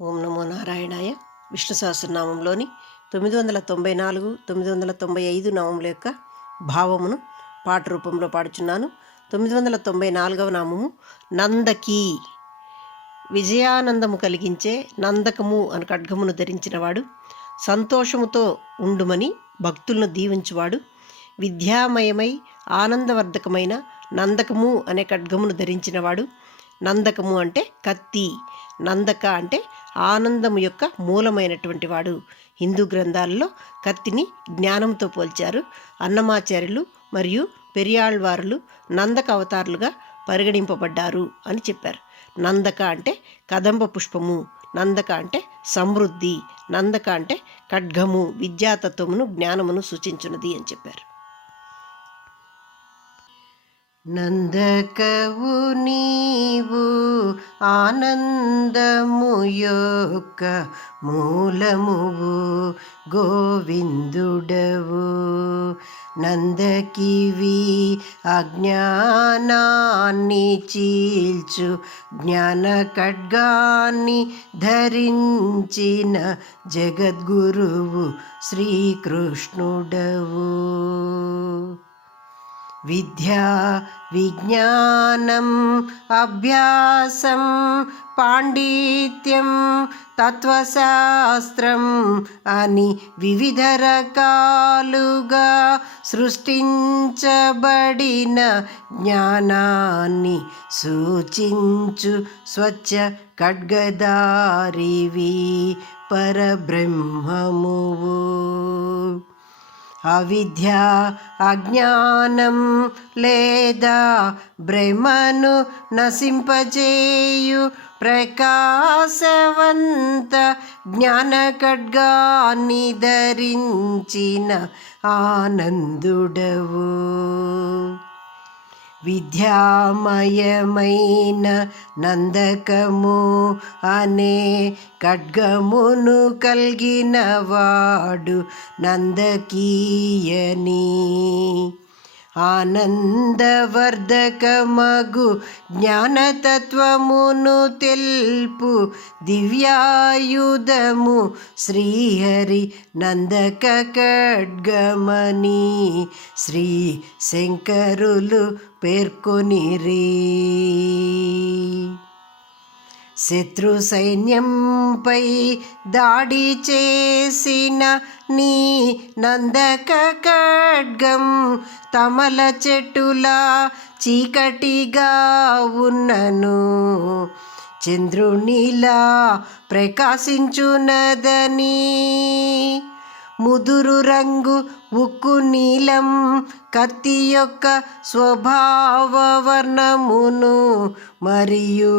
ఓం నమో నారాయణాయ. విష్ణు సహస్రనామంలోని 994, 995 నామముల యొక్క భావమును పాట రూపంలో పాడుచున్నాను. 994వ నామము నందకి. విజయానందము కలిగించే నందకము అని ఖడ్గమును ధరించినవాడు, సంతోషముతో ఉండుమని భక్తులను దీవించువాడు, విద్యామయమై ఆనందవర్ధకమైన నందకము అనే ఖడ్గమును ధరించినవాడు. నందకము అంటే కత్తి, నందక అంటే ఆనందము యొక్క మూలమైనటువంటి వాడు. హిందూ గ్రంథాలలో కత్తిని జ్ఞానంతో పోల్చారు. అన్నమాచార్యులు మరియు పెరియాళ్వారులు నందక అవతారులుగా పరిగణింపబడ్డారు అని చెప్పారు. నందక అంటే కదంబ పుష్పము, నందక అంటే సమృద్ధి, నందక అంటే ఖడ్గము విద్యాతత్వమును జ్ఞానమును సూచించున్నది అని చెప్పారు. నందకవు నీవు ఆనందము యొక్క మూలమువు, గోవిందుడవు. నందకివి అజ్ఞానాన్ని చీల్చు జ్ఞాన ఖడ్గాన్ని ధరించిన జగద్గురువు శ్రీకృష్ణుడవు. విద్యా విజ్ఞానం అభ్యాసం పాండిత్యం తత్వశాస్త్రం అని వివిధ రకాలుగా సృష్టించబడిన జ్ఞానాన్ని సూచించు స్వచ్ఛ ఖడ్గధారివి పరబ్రహ్మమువు. అవిద్య అజ్ఞానం లేదా భ్రమను నశింపజేయు ప్రకాశవంత జ్ఞాన ఖడ్గాన్ని ధరించిన ఆనందుడవు. విద్యామయమైన నందకము అనే ఖడ్గమును కలిగిన వాడు నందకీయని. ఆనందవర్ధకమగు జ్ఞానతత్వమును తెల్పు దివ్యాయుధము శ్రీహరి నందక ఖడ్గమని శ్రీ శంకరులు పేర్కొనిరి. శత్రు సైన్యంపై దాడి చేసిన నీ నందక ఖడ్గం తమల చెట్టులా చీకటిగా ఉన్నను చంద్రునిలా ప్రకాశించునదని. ముదురు రంగు ఉక్కు నీలం కత్తి యొక్క స్వభావ వర్ణమును మరియు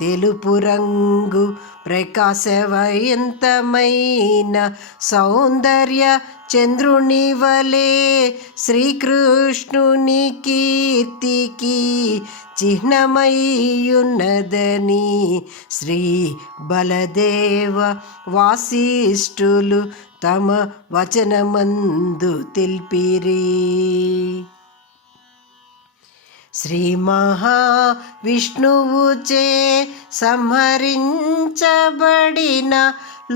తెలుపు రంగు ప్రకాశవంతమైన సౌందర్య చంద్రుని వలె శ్రీకృష్ణుని కీర్తికి చిహ్నమయ్యున్నదని శ్రీ బలదేవ వాసిష్ఠులు తమ వచనమందు తెలిపిరి. శ్రీ మహావిష్ణువుచే సంహరించబడిన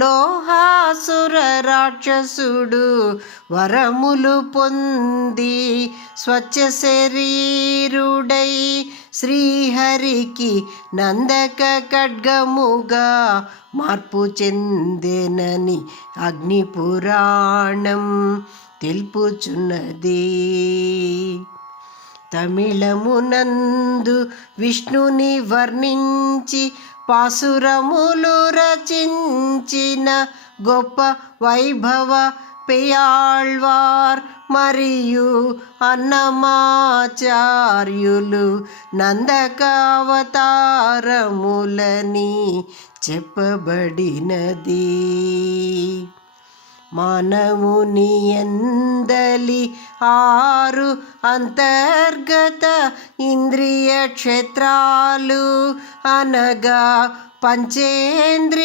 లోహాసుర రాక్షసుడు వరములు పొంది స్వచ్ఛ శరీరుడై శ్రీహరికి నందక ఖడ్గముగా మార్పు చెందెనని అగ్నిపురాణం తెలుపుచున్నది. తమిళమునందు విష్ణుని వర్ణించి పాసురములు రచించిన గొప్ప వైభవ పెయాళ్వార్ మరియు అన్నమాచార్యులు నందక అవతారములని చెప్పబడినది. మానవుని యందలి 6 అంతర్గత ఇంద్రియ క్షేత్రాలు అనగా పంచేంద్రియములు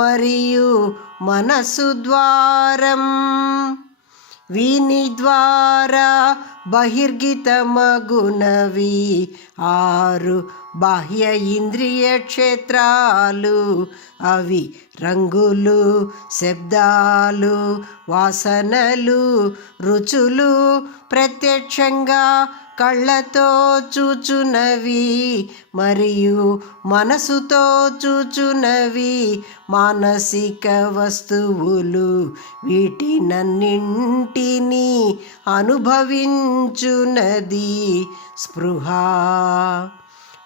మరియు మనసు ద్వారం. వీని ద్వారా బహిర్గతమగునవి 6 బాహ్య ఇంద్రియ క్షేత్రాలు, అవి రంగులు, శబ్దాలు, వాసనలు, రుచులు, ప్రత్యక్షంగా కళ్ళతో చూచునవి మరియు మనసుతో చూచునవి మానసిక వస్తువులు. వీటినన్నింటినీ అనుభవించునది స్పృహ.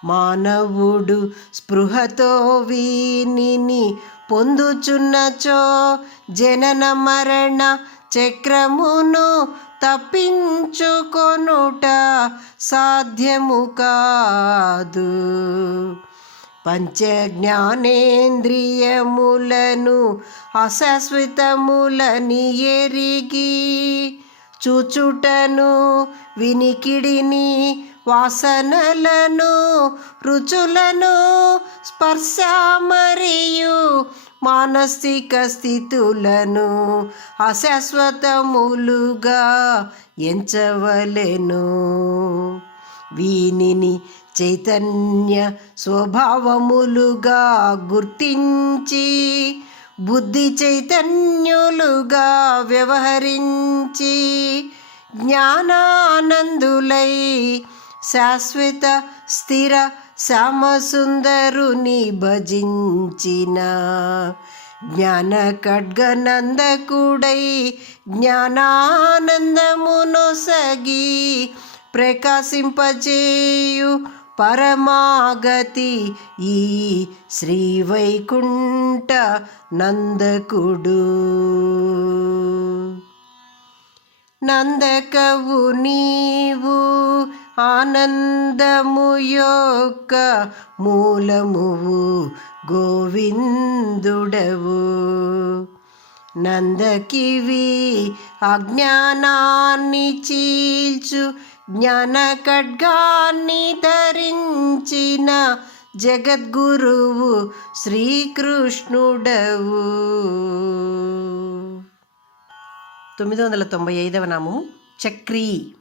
మానవుడు స్పృహతో వీనిని పొందుచున్నచో జనన మరణ చక్రమును తప్పించుకొనుట సాధ్యము కాదు. పంచ జ్ఞానేంద్రియములను అశాశ్వతములని ఎరిగి చూచుటను, వినికిడిని, వాసనలను, రుచులను, స్పర్శ మరియు మానసిక స్థితులను అశాశ్వతములుగా ఎంచవలెను. వీనిని చైతన్య స్వభావములుగా గుర్తించి బుద్ధి చైతన్యులుగా వ్యవహరించి జ్ఞానానందులై శాశ్వత స్థిర శ్యామసుందరుని భజించిన జ్ఞాన ఖడ్గనందకుడై జ్ఞానానందమునొసగి ప్రకాశింపజేయు పరమాగతి ఈ శ్రీవైకుంఠ నందకుడు. నందకవు నీవు, ఆనందము యొక్క మూలమువు, గోవిందుడవు. నందకివి అజ్ఞానాన్ని చీల్చు జ్ఞాన ఖడ్గాన్ని ధరించిన జగద్గురువు శ్రీకృష్ణుడవు. 995వ నామము చక్రీ.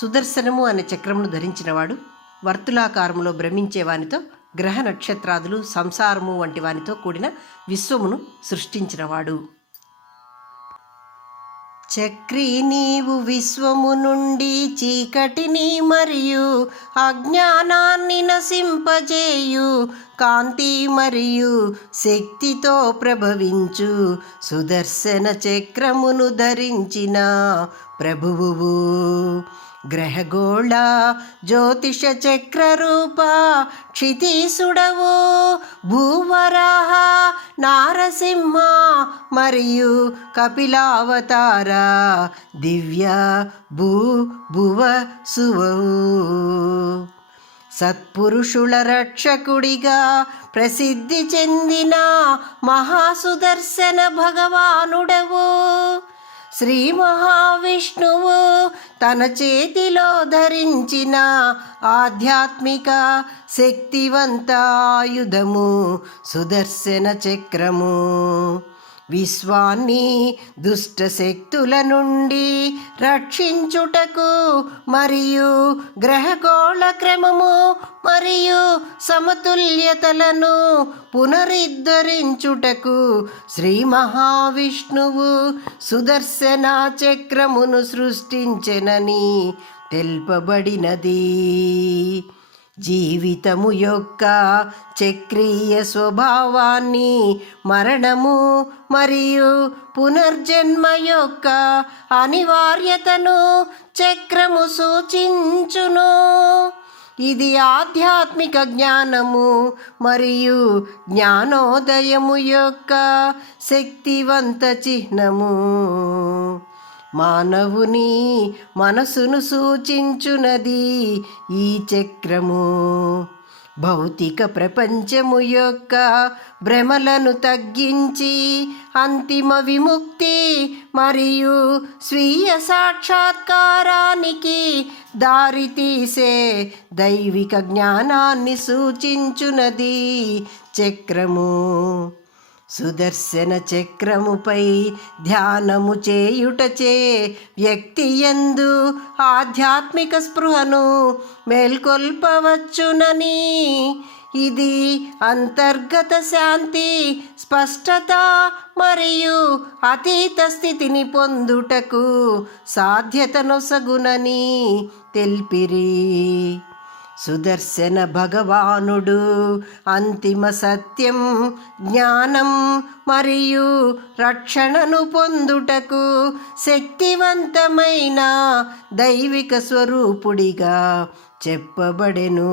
సుదర్శనము అనే చక్రమును ధరించినవాడు వర్తులాకారములో భ్రమించే వానితో గ్రహ నక్షత్రాదులు, సంసారము వంటి వానితో కూడిన విశ్వమును సృష్టించినవాడు. చక్రీ నీవు విశ్వము నుండి చీకటిని మరియు అజ్ఞానాన్ని నశింపజేయు కాంతి మరియు శక్తితో ప్రభవించు సుదర్శన చక్రమును ధరించిన ప్రభువువు. గ్రహగోళ జ్యోతిష చక్ర రూప క్షితీసుడవు. భూవరాహ, నారసింహ మరియు కపిలావతార దివ్య భువ సువవు. సత్పురుషుల రక్షకుడిగా ప్రసిద్ధి చెందిన మహాసుదర్శన భగవానుడవు. శ్రీ మహావిష్ణువు తన చేతిలో ధరించిన ఆధ్యాత్మిక శక్తివంతాయుధము సుదర్శన చక్రము. విశ్వాన్ని దుష్ట శక్తుల నుండి రక్షించుటకు మరియు గ్రహగోళ క్రమము మరియు సమతుల్యతలను పునరుద్ధరించుటకు శ్రీ మహావిష్ణువు సుదర్శన చక్రమును సృష్టించెనని తెలుపబడినది. జీవితము యొక్క చక్రీయ స్వభావాన్ని, మరణము మరియు పునర్జన్మ యొక్క అనివార్యతను చక్రము సూచించును. ఇది ఆధ్యాత్మిక జ్ఞానము మరియు జ్ఞానోదయము యొక్క శక్తివంత చిహ్నము. మానవుని మనసును సూచించునది ఈ చక్రము. భౌతిక ప్రపంచము యొక్క భ్రమలను తగ్గించి అంతిమ విముక్తి మరియు స్వీయ సాక్షాత్కారానికి దారితీసే దైవిక జ్ఞానాన్ని సూచించునది చక్రము. సుదర్శన చక్రముపై ధ్యానము చేయుటచే వ్యక్తి యందు ఆధ్యాత్మిక స్పృహను మేల్కొల్పవచ్చునని, ఇది అంతర్గత శాంతి, స్పష్టత మరియు అతీత స్థితిని పొందుటకు సాధ్యతనొసగునని తెలిపిరి. సుదర్శన భగవానుడు అంతిమ సత్యం, జ్ఞానం మరియు రక్షణను పొందుటకు శక్తివంతమైన దైవిక స్వరూపుడిగా చెప్పబడెను.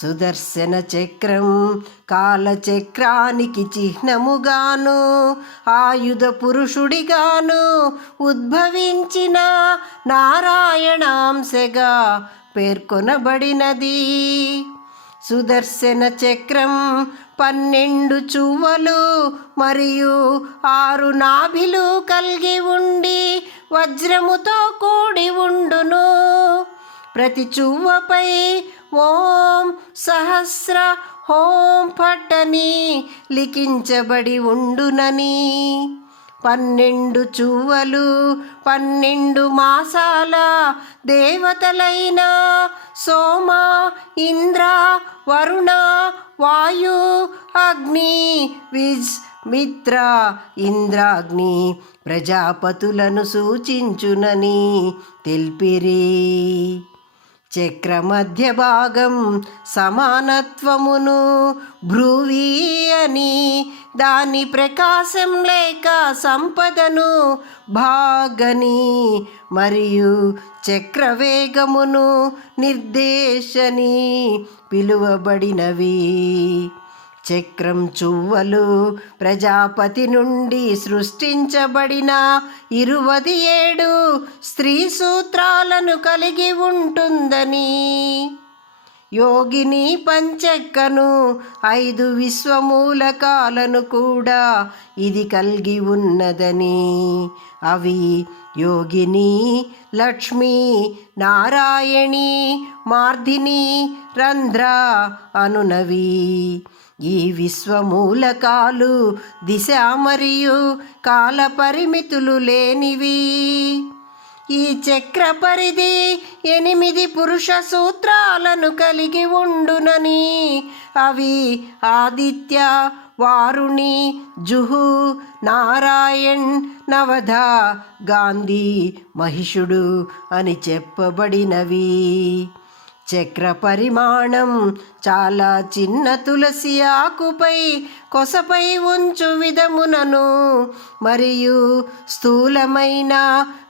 సుదర్శన చక్రం కాలచక్రానికి చిహ్నముగాను, ఆయుధ పురుషుడిగాను ఉద్భవించిన నారాయణాంశగా పేర్కొనబడినది. సుదర్శన చక్రం 12 చువ్వలు మరియు 6 నాభిలు కలిగి ఉండి వజ్రముతో కూడి ఉండును. ప్రతి చువ్వపై ఓం సహస్ర హోం ఫట్ అని లిఖించబడి ఉండునని, 12 చువ్వలు 12 మాసాల దేవతలైన సోమ, ఇంద్ర, వరుణ, వాయు, అగ్ని, విజ్, మిత్ర, ఇంద్రాగ్ని ప్రజాపతులను సూచించునని తెలిపిరి. చక్ర మధ్య భాగం సమానత్వమును, భ్రువి అని, దాని ప్రకాశం లేక సంపదను భాగని మరియు చక్రవేగమును నిర్దేశని పిలువబడినవి. చక్రం చువ్వలు ప్రజాపతి నుండి సృష్టించబడిన 27 స్త్రీ సూత్రాలను కలిగి ఉంటుందని, యోగిని పంచక్కను 5 విశ్వమూలకాలను కూడా ఇది కలిగి ఉన్నదని, అవి యోగిని, లక్ష్మి, నారాయణి, మార్ధిని, రంధ్ర అనునవి. ఈ విశ్వమూలకాలు దిశ మరియు కాల పరిమితులు లేనివి. ఈ చక్ర పరిధి 8 పురుష సూత్రాలను కలిగి ఉండునని, అవి ఆదిత్య, వారుణి, జుహు, నారాయణ్, నవధ, గాంధీ, మహిషుడు అని చెప్పబడినవి. చక్ర పరిమాణం చాలా చిన్న తులసి ఆకుపై కొసపై ఉంచు విధమునను మరియు స్థూలమైన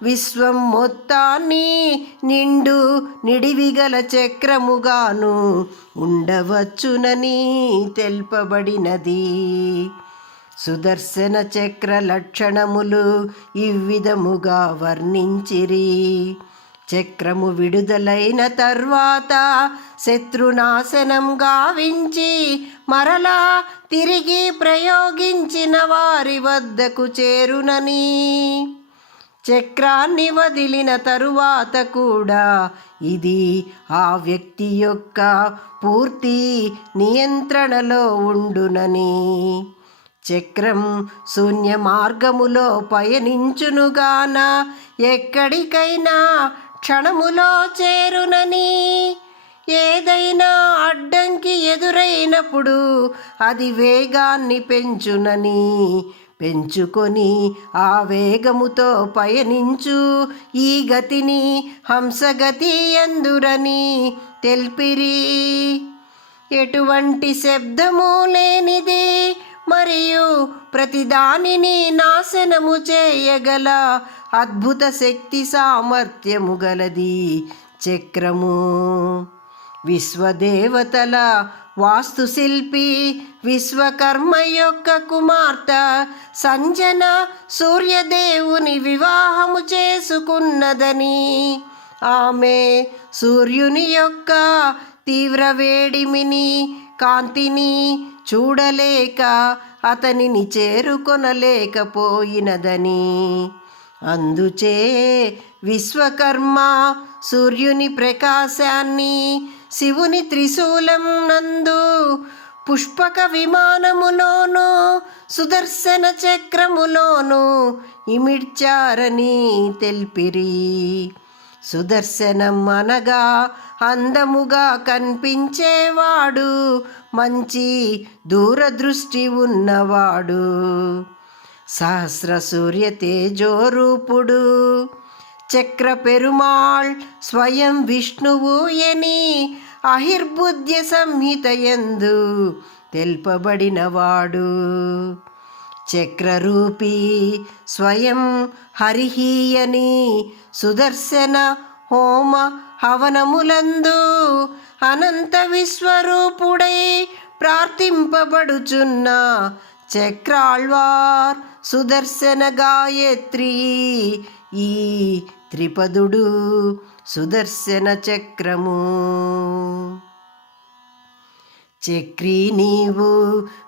విశ్వం మొత్తాన్ని నిండు నిడివిగల చక్రముగాను ఉండవచ్చునని తెలుపబడినది. సుదర్శన చక్ర లక్షణములు ఈ విధముగా వర్ణించిరి. చక్రము విడుదలైన తర్వాత శత్రునాశనం గావించి మరలా తిరిగి ప్రయోగించిన వారి వద్దకు చేరునని, చక్రాన్ని వదిలిన తరువాత కూడా ఇది ఆ వ్యక్తి యొక్క పూర్తి నియంత్రణలో ఉండునని, చక్రం శూన్య మార్గములో పయనించునుగాన ఎక్కడికైనా క్షణములో చేరునని, ఏదైనా అడ్డంకి ఎదురైనప్పుడు అది వేగాన్ని పెంచుకొని ఆ వేగముతో పయనించు ఈ గతిని హంసగతి ఎందురని తెలిపిరి. ఎటువంటి శబ్దము లేనిది మరియు ప్రతిదానిని నాశనము చేయగల అద్భుత శక్తి సామర్థ్యము గలది చక్రము. విశ్వదేవతల వాస్తుశిల్పి విశ్వకర్మ యొక్క కుమార్తె సంజన సూర్యదేవుని వివాహము చేసుకున్నదని, ఆమె సూర్యుని యొక్క తీవ్ర వేడిమిని, కాంతిని చూడలేక అతనిని చేరుకొనలేకపోయినదని, అందుచే విశ్వకర్మ సూర్యుని ప్రకాశాన్ని శివుని త్రిశూలం నందు పుష్పక విమానములోను సుదర్శన చక్రములోను ఇమిడ్చారని తెల్పిరి. సుదర్శనం అనగా అందముగా కనిపించేవాడు, మంచి దూరదృష్టి ఉన్నవాడు, సహస్ర సూర్య తేజోరూపుడు, చక్ర పెరుమాళ్ స్వయం విష్ణువు ఎని అహిర్బుద్ధ్య సంహితయందు తెల్పబడినవాడు. చక్రరూపీ స్వయం హరిహీయని సుదర్శన హోమ హవనములందు అనంత విశ్వరూపుడై ప్రార్థింపబడుచున్న చక్రాళ్వార్ సుదర్శన గాయత్రి. ఈ త్రిపదుడు సుదర్శన చక్రము. చక్రీ నీవు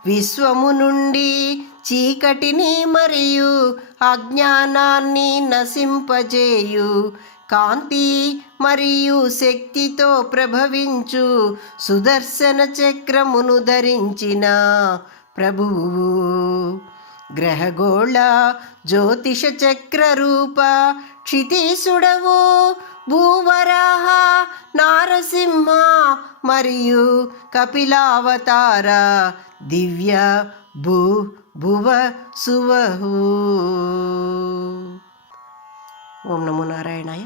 విశ్వము నుండి చీకటిని మరియు అజ్ఞానాన్ని నశింపజేయు కాంతి మరియు శక్తితో ప్రభవించు సుదర్శన చక్రమును ధరించిన ప్రభువు. గ్రహగోళ జ్యోతిష చక్ర రూప క్షితీసుడవు, భూవరాహ నారసింహ మరియు కపిలావతార దివ్య భువ సువహు. ఓం నమో నారాయణాయ.